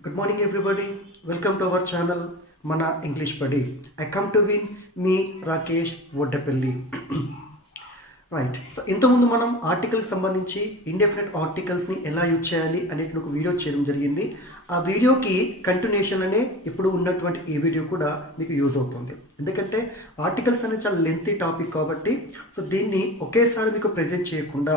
Good morning, everybody. Welcome to our channel, Mana English Buddy. I come to win me, Rakesh Vodapelli. Right. So ఇంతకుముందు మనం ఆర్టికల్కి సంబంధించి indefinite ఆర్టికల్స్ని ఎలా use చేయాలి అనేది ఒక వీడియో చేయడం జరిగింది. ఆ వీడియోకి కంటిన్యూషన్ అనే ఇప్పుడు ఉన్నటువంటి ఈ వీడియో కూడా మీకు యూజ్ అవుతుంది. ఎందుకంటే ఆర్టికల్స్ అనేది చాలా లెంతీ టాపిక్ కాబట్టి సో దీన్ని ఒకేసారి మీకు ప్రజెంట్ చేయకుండా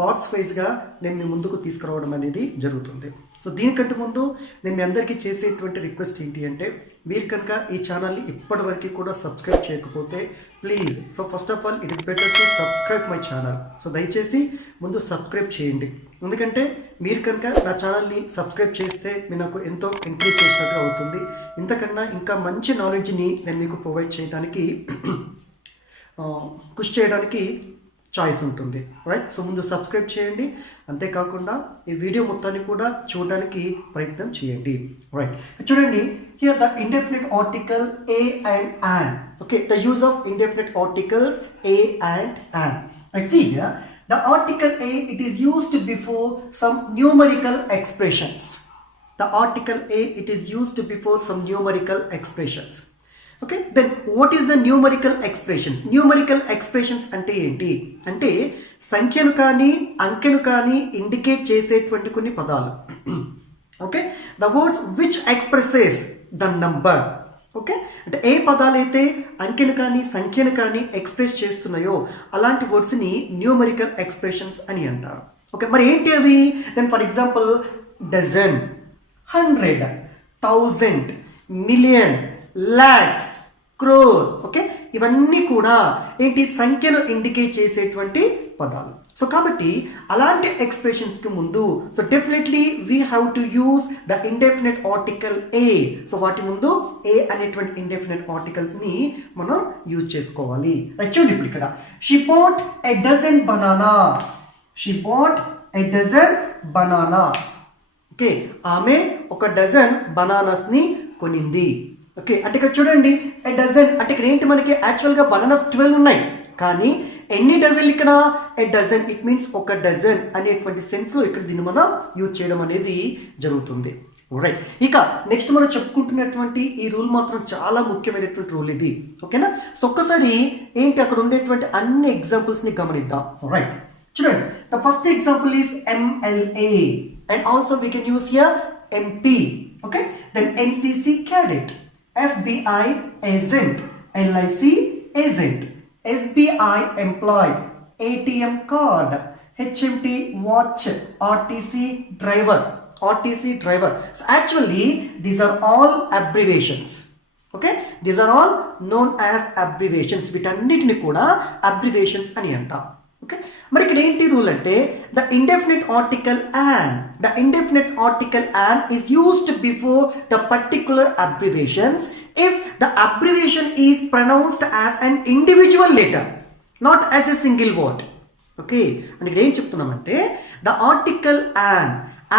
పార్ట్స్ వైజ్గా నేను మీ ముందుకు తీసుకురావడం అనేది జరుగుతుంది. సో దీనికంటే ముందు నేను మీ అందరికీ చేసేటువంటి రిక్వెస్ట్ ఏంటి అంటే, మీరు కనుక ఈ ఛానల్ని ఇప్పటివరకు కూడా సబ్స్క్రైబ్ చేయకపోతే please, so first of all it is better to subscribe my channel. So దయచేసి ముందు సబ్స్క్రైబ్ చేయండి. ఎందుకంటే మీరు కనుక నా ఛానల్ని సబ్స్క్రైబ్ చేస్తే మీరు నాకు ఎంతో ఎంకరేజ్ చేసినట్టుగా అవుతుంది. ఇంతకన్నా ఇంకా మంచి నాలెడ్జ్ని నేను మీకు ప్రొవైడ్ చేయడానికి కృషి చేయడానికి చాయిస్ ఉంటుంది. రైట్. సో ముందు సబ్స్క్రైబ్ చేయండి. అంతేకాకుండా ఈ వీడియో మొత్తాన్ని కూడా చూడడానికి ప్రయత్నం చేయండి. రైట్. చూడండి, here the indefinite article a and an. Okay, the use of indefinite articles a and an. Right. See here the article A, it is used before some numerical expressions. The article A, it is used before some numerical expressions. Okay, then what is the numerical expressions? Numerical expressions అంటే ఏంటి అంటే సంఖ్యను కానీ అంకెను కానీ indicate చేసేటువంటి కొన్ని పదాలు. Okay, the words which expresses the number. Okay, అంటే ఏ పదాలైతే అంకెను కానీ సంఖ్యను కానీ ఎక్స్ప్రెస్ చేస్తున్నాయో అలాంటి వర్డ్స్ని న్యూమరికల్ ఎక్స్ప్రెషన్స్ అని అంటారు. ఓకే, మరి ఏంటి అవి? Then for example dozen, 100, 1000, million, lakhs, crore. Okay, ఇవన్నీ కూడా ఏంటి? సంఖ్యను ఇండికేట్ చేసేటువంటి పదాలు. సో కాబట్టి అలాంటి ఎక్స్ప్రెషన్స్కి ముందు so definitely we have to use the indefinite article a. So వాటి ముందు ఏ అనేటువంటి ఇండెఫినెట్ ఆర్టికల్స్ని మనం యూజ్ చేసుకోవాలి. చూడండి ఇప్పుడు ఇక్కడ, she bought a dozen bananas. She bought a dozen bananas. Okay, ఆమె ఒక డజన్ బనానాస్ని కొనింది. ఓకే, అంటే ఇక్కడ చూడండి, ఎ డజన్ అంటే ఇక్కడ ఏంటి? మనకి యాక్చువల్గా బనానాస్ 12 ఉన్నాయి, కానీ ఎన్ని డజన్ ఇక్కడ? ఎ డజన్, ఇట్ మీన్స్ ఒక డజన్ అనేటువంటి సెన్స్లో ఇక్కడ దీన్ని మనం యూజ్ చేయడం అనేది జరుగుతుంది. రైట్. ఇక నెక్స్ట్ మనం చెప్పుకుంటున్నటువంటి ఈ రూల్ మాత్రం చాలా ముఖ్యమైనటువంటి రూల్ ఇది. ఓకేనా? సో ఒక్కసారి ఏంటి అక్కడ ఉండేటువంటి అన్ని ఎగ్జాంపుల్స్ని గమనిద్దాం. రైట్. చూడండి, the first example is MLA and also we can use here MP. Okay, then NCC cadet, FBI agent, LIC agent, SBI employee, ATM card, HMT watch, RTC driver. So actually these are all abbreviations. Okay, these are all known as abbreviations. వీటన్నిటిని కూడా abbreviations అని అంటాం. Okay, మరి ఇక్కడ ఏంటి rule అంటే, the indefinite article and is used before the particular abbreviations if the abbreviation is pronounced as an individual letter, not as a single word. Okay, అంటే ఇక్కడ ఏం చెప్తున్నామంటే, ద ఆర్టికల్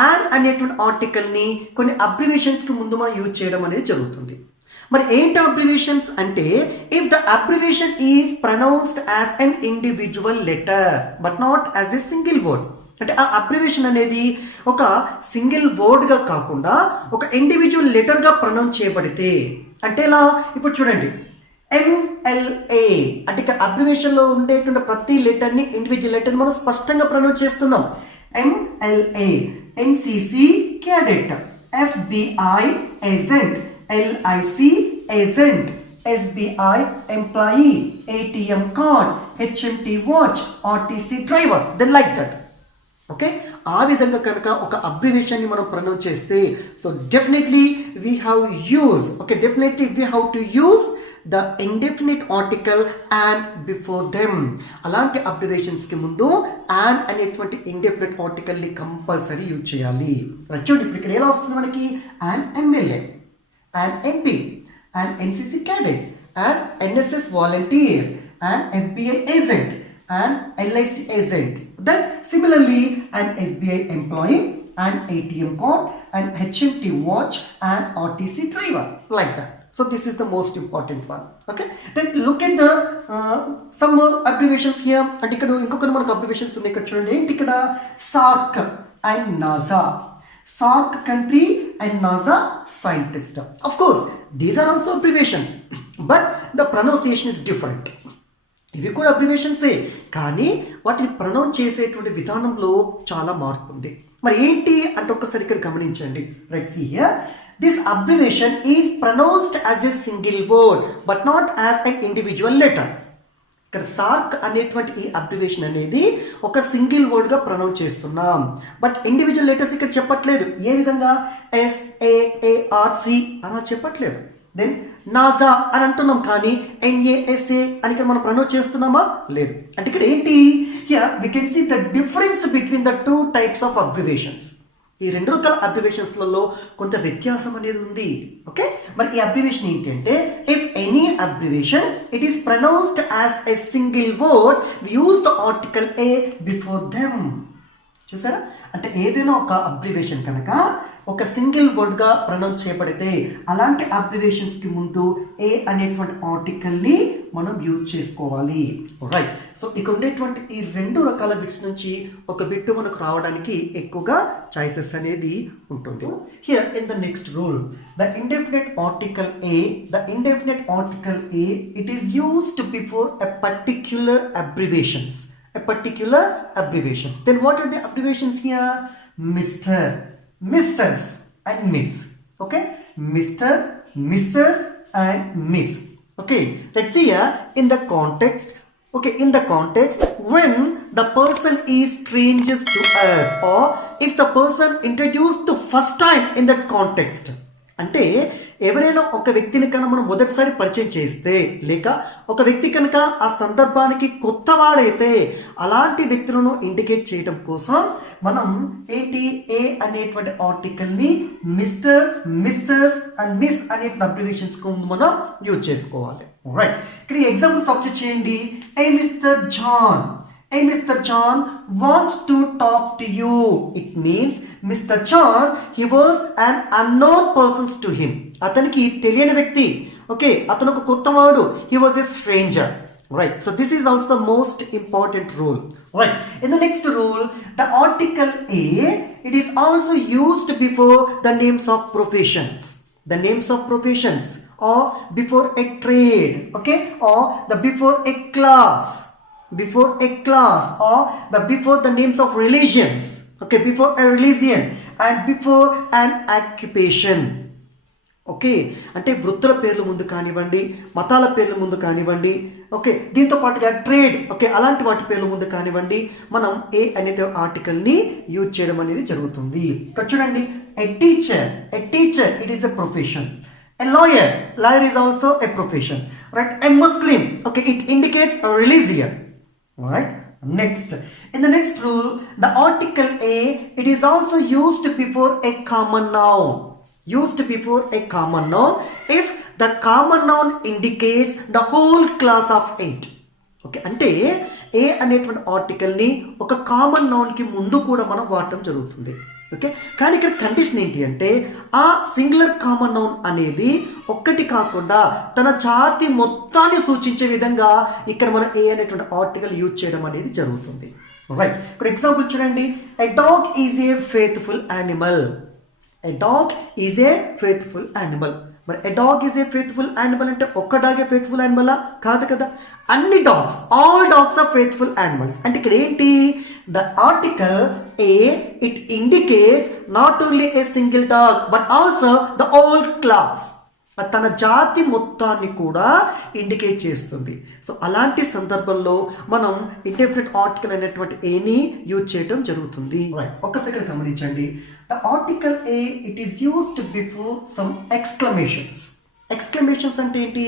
and అనేటువంటి ఆర్టికల్ని కొన్ని అబ్రివేషన్స్కి ముందు మనం యూజ్ చేయడం అనేది జరుగుతుంది. మరి ఏంటి అబ్రివేషన్స్ అంటే, if the abbreviation is pronounced as an individual letter but not as a single word. అంటే ఆ అబ్రివేషన్ అనేది ఒక సింగిల్ వర్డ్గా కాకుండా ఒక ఇండివిజువల్ లెటర్గా ప్రొనౌన్స్ చేయబడితే, అంటే ఎలా? ఇప్పుడు చూడండి, MLA అంటే ఇక్కడ అబ్రివేషన్లో ఉండేటువంటి ప్రతి లెటర్ని, ఇండివిజువల్ లెటర్ని మనం స్పష్టంగా ప్రొనౌన్స్ చేస్తున్నాం. MLA, NCC cadet, FBI agent, LIC agent, SBI employee, ATM card, HMT watch, RTC driver, then like that. Okay, ఆ విధంగా కనుక ఒక అబ్రివేషన్ని మనం ప్రొనౌన్స్ చేస్తే, so definitely we have use, okay, definitely we have to use the indefinite article and before them. అలాంటి అబ్రివేషన్స్కి ముందు and అనేటువంటి indefinite ఆర్టికల్ని compulsory use చేయాలి. చూడండి, ఇప్పుడు ఇక్కడ ఎలా వస్తుంది మనకి? And MLA, and MP, and NCC cadet, and NSS volunteer, and FBI agent, and LIC agent. Then similarly an SBI employee, and ATM card, and HMT watch, and RTC driver, like that. So this is the most important one. Okay, then look at the some more abbreviations here. And ikkada inkoka manaku abbreviations unnayi ikkada chudandi. ఇక్కడ SARC and NASA. SARC country and NASA scientist. Of course, these are also abbreviations, but the pronunciation is different. ఇవి కూడా అబ్రివేషన్సే, కానీ వాటిని pronounce చేసేటువంటి విధానంలో చాలా మార్పు ఉంది. మరి ఏంటి అంటే ఒక్కసారి ఇక్కడ గమనించండి. Right, see here, this abbreviation is pronounced as a single word but not as an individual letter. ఇక్కడ సార్క్ అనేటువంటి ఈ అబ్రివేషన్ అనేది ఒక సింగిల్ వర్డ్గా ప్రొనౌన్స్ చేస్తున్నాం, బట్ ఇండివిజువల్ లెటర్స్ ఇక్కడ చెప్పట్లేదు. ఏ విధంగా SAARC అలా చెప్పట్లేదు. దెన్ నాసా అని అంటున్నాం, కానీ NASA అని ఇక్కడ మనం ప్రొనౌన్స్ చేస్తున్నామా? లేదు. అంటే ఇక్కడ ఏంటి, we can see the difference between the two types of abbreviations. ఈ రెండు రకాల అబ్రివేషన్స్లలో కొంత వ్యత్యాసం అనేది ఉంది. ఓకే, మరి ఈ అబ్రివేషన్ ఏంటంటే, if any abbreviation it is pronounced as a single word we use the article A before them. చూసారా, అంటే ఏదైనా ఒక అబ్రివేషన్ కనుక ఒక సింగిల్ వర్డ్గా ప్రొనౌన్స్ చేయబడితే అలాంటి అబ్రివేషన్స్కి ముందు A అనేటువంటి ఆర్టికల్ని మనం యూజ్ చేసుకోవాలి. రైట్, సో ఇక్కడ ఉండేటువంటి ఈ రెండు రకాల బిట్స్ నుంచి ఒక బిట్ మనకు రావడానికి ఎక్కువగా చాయిసెస్ అనేది ఉంటుంది. Here in the next rule, the indefinite article A, it is used before a particular abbreviations. Then what are the abbreviations here? Mr., Misters and Miss. Okay, Mr., Misters and Miss. Okay, let's see here in the context. Okay, in the context when the person is strangers to us, or if the person introduced the first time in that context. అంటే ఎవరైనా ఒక వ్యక్తిని కనుక మనం మొదటిసారి పరిచయం చేస్తే, లేక ఒక వ్యక్తి కనుక ఆ సందర్భానికి కొత్తవాడైతే, అలాంటి వ్యక్తులను ఇండికేట్ చేయడం కోసం మనం ఏంటి, A అనేటువంటి ఆర్టికల్ని మిస్టర్, మిస్టర్స్ అండ్ మిస్ అనేటువంటి అబ్రివేషన్స్ ముందు మనం యూజ్ చేసుకోవాలి. రైట్, ఇక్కడ ఎగ్జాంపుల్ సబ్జెక్ట్ చేయండి. A mister John, Hey, Mr. John wants to talk to you. It means Mr. John, he was an unknown person to him. అతనికి తెలియని వ్యక్తి. Okay, అతను ఒక కొత్తవాడు. He was a stranger. Right. So this is also the most important rule. Right. In the next rule, the article A, it is also used before the names of professions. The names of professions, or before a trade. Okay, or the before a class. Before a class, or the before the names of religions. Okay, before a religion and before an occupation. Okay, అంటే వృత్తుల పేర్ల ముందు కానివ్వండి, మతాల పేర్ల ముందు కానివ్వండి, okay, దీంతో పాటుగా ట్రేడ్, ఓకే, అలాంటి వాటి పేర్ల ముందు కానివ్వండి, మనం A అనే ఆర్టికల్ని యూజ్ చేయడం అనేది జరుగుతుంది. ఇక్కడ చూడండి, a teacher it is a profession. A lawyer is also a profession. Right, a Muslim, okay, it indicates a religion. Right, next, in the next rule, the article A, it is also used before a common noun. If the common noun indicates the whole class of 8. Okay, అంటే A అనేటువంటి ఆర్టికల్ని ఒక common నౌన్కి ముందు కూడా మనం వాడటం జరుగుతుంది. Okay, కానీ ఇక్కడ కండిషన్ ఏంటి అంటే, ఆ సింగులర్ కామన్ నౌన్ అనేది ఒక్కటి కాకుండా తన జాతి మొత్తాన్ని సూచించే విధంగా ఇక్కడ మనం A అనేటువంటి ఆర్టికల్ యూజ్ చేయడం అనేది జరుగుతుంది. రైట్, ఇక్కడ ఎగ్జాంపుల్ చూడండి. A dog is a faithful animal. మరి a dog is a faithful animal అంటే ఒక్క డాగే ఫెయిత్ఫుల్ యానిమలా? కాదు కదా, అన్ని dogs, all dogs are faithful animals. అంటే ఇక్కడ ఏంటి, the article A, it indicates not only a single dog but also the whole class. తన జాతి మొత్తాన్ని కూడా ఇండికేట్ చేస్తుంది. సో అలాంటి సందర్భంలో మనం ఇండెఫినిట్ ఆర్టికల్ అనేటువంటి ఏని యూజ్ చేయడం జరుగుతుంది. ఒక్కసారి గమనించండి. The article A, it is used before some exclamations. Exclamations అంటే ఏంటి,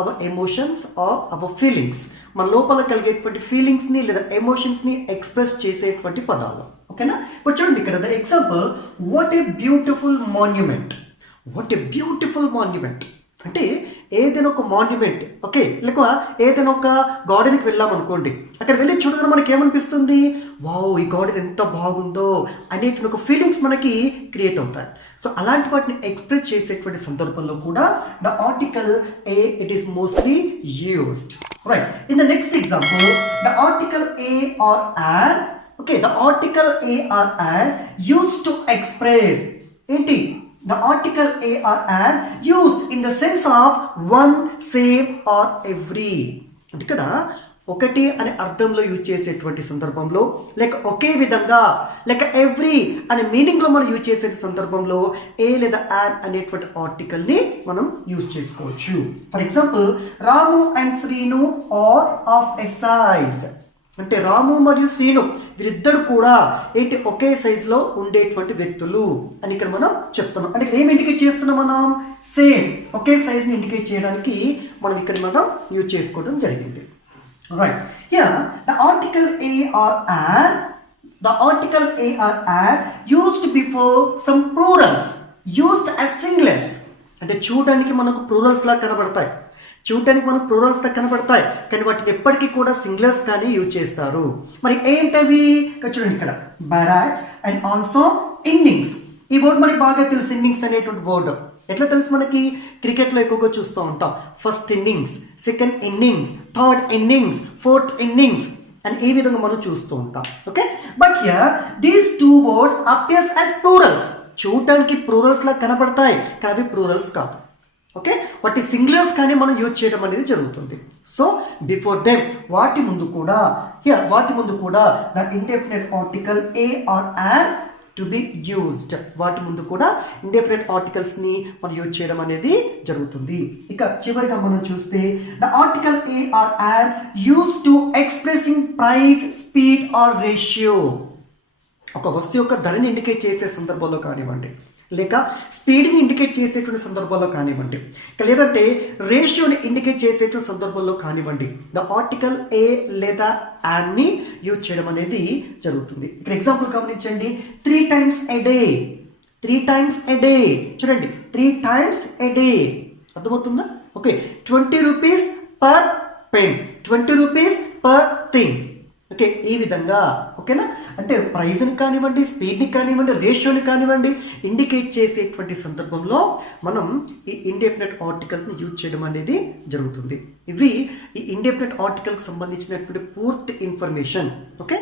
our emotions or our feelings, మన లోపల కలిగేటువంటి ఫీలింగ్స్ని లేదా ఎమోషన్స్ని ఎక్స్ప్రెస్ చేసేటువంటి పదాలు. ఓకేనా, ఇప్పుడు చూడండి ఇక్కడ the example, what a beautiful monument. అంటే ఏదైనా ఒక మాన్యుమెంట్, ఓకే, లేక ఏదైనా ఒక గార్డెన్కి వెళ్ళాం అనుకోండి, అక్కడ వెళ్ళి చూడగానే మనకి ఏమనిపిస్తుంది, వావ్ ఈ గార్డెన్ ఎంత బాగుందో అనేటువంటి ఒక ఫీలింగ్స్ మనకి క్రియేట్ అవుతాయి. సో అలాంటి వాటిని ఎక్స్ప్రెస్ చేసేటువంటి సందర్భంలో కూడా the article A, it is mostly used. Right, in the next example, the article A or an, okay, the article A or an used to express ఏంటి, the article a or an used in the sense of one, same or every. అంటే ఇక్కడ ఒకటి అనే అర్థంలో use చేసేటువంటి సందర్భంలో, లేక ఒకే విధంగా, లేక ఎవ్రీ అనే మీనింగ్లో మనం యూజ్ చేసే సందర్భంలో ఏ లేదా యాన్ అనేటువంటి ఆర్టికల్ని మనం యూజ్ చేసుకోవచ్చు. For example, Ramu and Srinu are of a size. అంటే రాము మరియు శ్రీను వీరిద్దరు కూడా ఏంటి, ఒకే సైజులో ఉండేటువంటి వ్యక్తులు అని ఇక్కడ మనం చెప్తున్నాం. అంటే ఇక్కడ ఏం ఇండికేట్ చేస్తున్నాం మనం, సేమ్, ఒకే సైజ్ని ఇండికేట్ చేయడానికి మనం ఇక్కడ మనం యూజ్ చేసుకోవడం జరిగింది. Right. Here, the article a or an used before some plurals used as singulars. అంటే చూడడానికి మనకు plurals లా కనబడతాయి, కానీ వాటిని ఎప్పటికీ కూడా సింగులర్స్ కానీ యూజ్ చేస్తారు. మరి ఏంటవి చూడండి, ఇక్కడ బ్యారాక్స్ అండ్ ఆల్సో ఇన్నింగ్స్. ఈ వర్డ్ మనకి బాగా తెలుసు, ఇన్నింగ్స్ అనేటువంటి వర్డ్. ఎట్లా తెలుసు మనకి, క్రికెట్లో ఎక్కువగా చూస్తూ ఉంటాం. First innings, second innings, third innings, fourth innings and ఈ విధంగా మనం చూస్తూ ఉంటాం. Okay, but here these two words appears as plurals. చూడటానికి ప్లూరల్స్ లా కనబడతాయి, కానీ అవి ప్లూరల్స్ కాదు. ఓకే, వాటి సింగులర్స్ కానీ మనం యూజ్ చేయడం అనేది జరుగుతుంది. సో బిఫోర్ దెమ్, వాటి ముందు కూడా the indefinite article a or an to be used. వాటి ముందు కూడా ఇండెఫినిట్ ఆర్టికల్స్ని మనం యూజ్ చేయడం అనేది జరుగుతుంది. ఇక చివరిగా మనం చూస్తే, the article a or an use to expressing price, speed or ratio. ఒక వస్తువు యొక్క ధరని ఇండికేట్ చేసే సందర్భంలో కానివ్వండి, లేక స్పీడ్ని ఇండికేట్ చేసేటువంటి సందర్భాల్లో కానివ్వండి, లేదంటే రేషియోని ఇండికేట్ చేసేటువంటి సందర్భంలో కానివ్వండి, ద ఆర్టికల్ ఏ లేదా యాన్ని యూజ్ చేయడం అనేది జరుగుతుంది. ఇక్కడ ఎగ్జాంపుల్ గమనించండి, 3 times a day. చూడండి, 3 times a day అర్థమవుతుందా? Okay, 20 rupees per pen, 20 rupees per thing. Okay, ఈ విధంగా. ఓకేనా, అంటే ప్రైజ్ని కానివ్వండి, స్పీడ్ని కానివ్వండి, రేషియోని కానివ్వండి ఇండికేట్ చేసేటువంటి సందర్భంలో మనం ఈ ఇండెఫినిట్ ఆర్టికల్స్ని యూజ్ చేయడం అనేది జరుగుతుంది. ఇవి ఈ ఇండెఫినిట్ ఆర్టికల్కి సంబంధించినటువంటి పూర్తి ఇన్ఫర్మేషన్. ఓకే.